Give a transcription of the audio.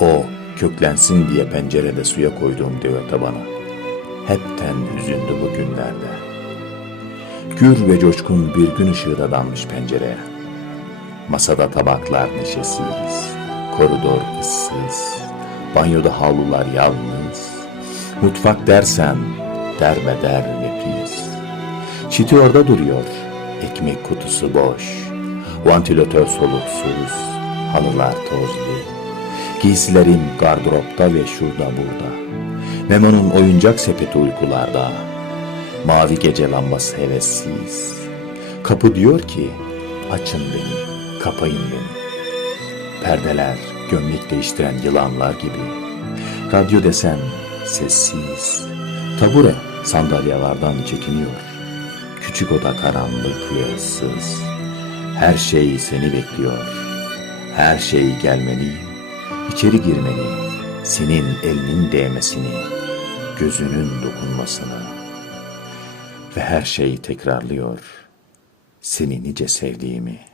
O köklensin diye pencerede suya koyduğum diyor bana. Hepten hüzündü bu günlerde. Gür ve coşkun bir gün ışığı da dammış pencereye. Masada tabaklar neşesiz, koridor ıssız, banyoda havlular yalnız. Mutfak dersen derbeder ve pis. Çiti orada duruyor, ekmek kutusu boş, vantilatör soluksuz, halılar tozlu. Giysilerim gardıropta ve şurada burada. Memo'nun oyuncak sepeti uykularda. Mavi gece lambası hevessiz. Kapı diyor ki, açın beni, kapayın beni. Perdeler, gömlek değiştiren yılanlar gibi. Radyo desen sessiz. Tabure sandalyelerden çekiniyor. Küçük oda karanlık ve ıssız. Her şey seni bekliyor. Her şey gelmeni, içeri girmeni, senin elinin değmesini, gözünün dokunmasını. Ve her şey tekrarlıyor. Seni nice sevdiğimi.